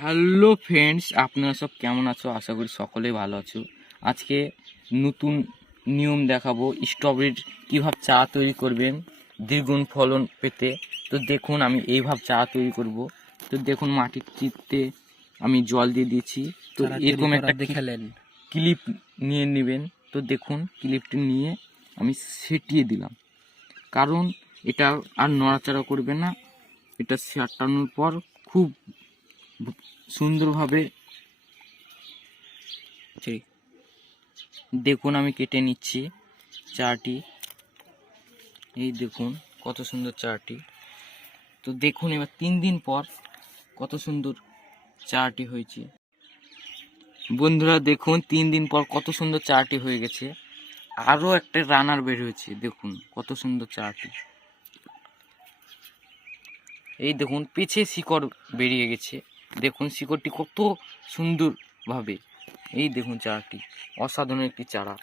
Hello friends আপনারা সব কেমন আছো? আশা করি সকলেই ভালো আছো। আজকে নতুন নিয়ম দেখাবো স্ট্রবেরির কীভাবে চা তৈরি করবেন দ্বিগুণ ফলন পেতে। তো দেখুন আমি এইভাবে চা তৈরি করব। তো দেখুন মাটির চিত্তে আমি জল দিয়ে দিয়েছি। তো এরকম একটা দেখালেন ক্লিপ নিয়ে নেবেন। তো দেখুন ক্লিপটি নিয়ে আমি সেটিয়ে দিলাম। কারণ এটা আর নড়াচড়া করবে না। এটা সাটানোর পর খুব সুন্দরভাবে দেখুন আমি কেটে নিচ্ছি চাটি এই দেখুন কত সুন্দর চাটি তো দেখুন এবার তিন দিন পর কত সুন্দর চাটি হয়েছে। বন্ধুরা দেখুন তিন দিন পর কত সুন্দর চাটি হয়ে গেছে। আরও একটা রানার বের হয়েছে, দেখুন কত সুন্দর চাটি এই দেখুন পিছে শিকড় বেরিয়ে গেছে। দেখুন শিকড়টি কত সুন্দরভাবে। এই দেখুন চারাটি, অসাধারণ একটি চারা।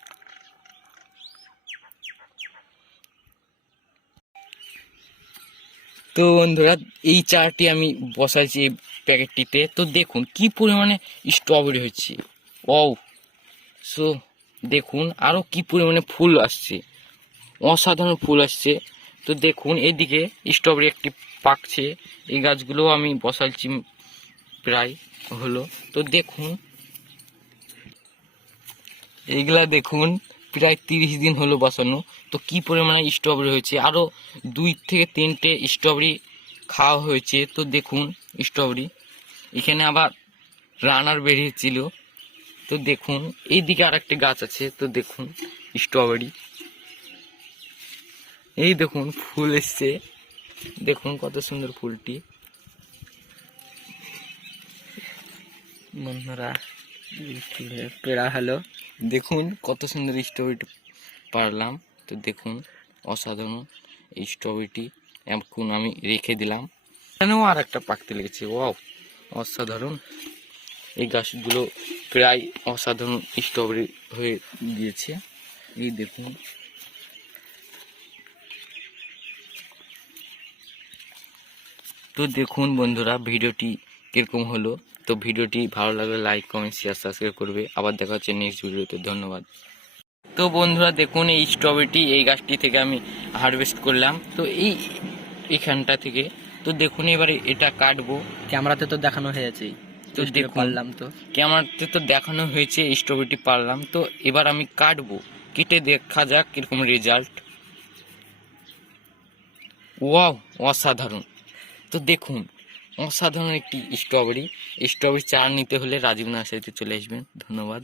তো বন্ধুরা, এই চারাটি আমি বসাইছি এই প্যাকেটটিতে। তো দেখুন কি পরিমাণে স্ট্রবেরি হচ্ছে। ও সো দেখুন আরও কি পরিমাণে ফুল আসছে। অসাধারণ ফুল আসছে। তো দেখুন এইদিকে স্ট্রবেরি একটি পাকছে। এই গাছগুলো আমি বসাইছি প্রায় হলো। তো দেখুন, এইগুলা দেখুন, প্রায় তিরিশ দিন হলো বসানো। তো কি পরিমাণে স্ট্রবেরি হয়েছে? আরও দুই থেকে তিনটে স্ট্রবেরি খাওয়া হয়েছে। তো দেখুন স্ট্রবেরি এখানে আবার রানার বেরিয়েছিল। তো দেখুন, এইদিকে আর একটা গাছ আছে। তো দেখুন স্ট্রবেরি এই দেখুন, ফুল এসছে। দেখুন কত সুন্দর ফুলটি। বন্ধুরা পেড়া হলো। দেখুন কত সুন্দর স্ট্রবেরিটি পারলাম। তো দেখুন, অসাধারণ এই স্ট্রবেরিটি এখন আমি রেখে দিলাম। এখানেও আর একটা পাকতে লেগেছে, ওয়াও, অসাধারণ। এই গাছগুলো প্রায় অসাধারণ স্ট্রবেরি হয়ে গিয়েছে। এই দেখুন। তো দেখুন বন্ধুরা, ভিডিওটি কীরকম হলো? তো ভিডিওটি ভালো লাগলে লাইক কমেন্ট শেয়ার সাবস্ক্রাইব করবে। আবার দেখা হচ্ছে নেক্সট ভিডিওতে ধন্যবাদ। তো বন্ধুরা দেখুন এই স্ট্রবেরিটি এই গাছটি থেকে আমি হারভেস্ট করলাম। তো এই এখানটা থেকে তো দেখুন এবারে এটা কাটবো। ক্যামেরাতে তো দেখানো হয়েছে তো। পারলাম তো। ক্যামেরাতে তো দেখানো হয়েছে স্ট্রবেরিটি পারলাম। তো এবার আমি কাটবো। কেটে দেখা যাক কীরকম রেজাল্ট ওয়াও অসাধারণ। তো দেখুন অসাধারণ একটি স্ট্রবেরি স্ট্রবেরি চা নিতে হলে রাজীব নার্সারিতে চলে আসবেন। ধন্যবাদ।